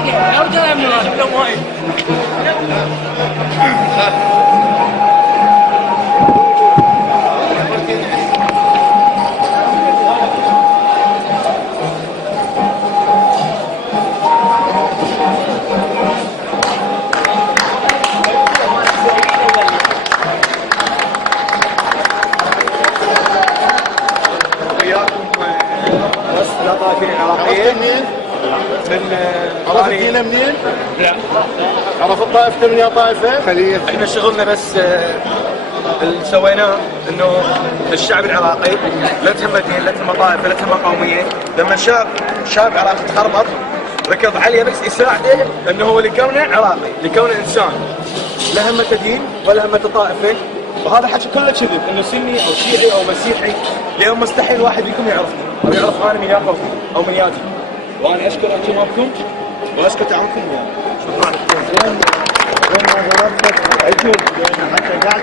دقيقة يا رجال من هذا لو وايد. لا طائفين عراقيين من عرفت دينا منين؟ لا عرفت طائفة من يا طائفة؟ خليه احنا شغلنا بس اللي سويناه انه الشعب العراقي لا تهمه دين لا تهمه طائفه لا تهمه قوميه. لما شاب عراقي تخربط ركض عليه بس يساعده انه هو لكونه عراقي لكونه انسان لا همته دين ولا همته طائفه. وهذا الحكي كله كذب انه سني او شيعي او مسيحي. اليوم مستحيل واحد فيكم يعرفني او يعرف انا من يا قومي او من ياتي. وانا اشكر اهتمامكم واشكر تعاونكم وياي. شكرا. وين ما ضربتك عجل حتى قاعد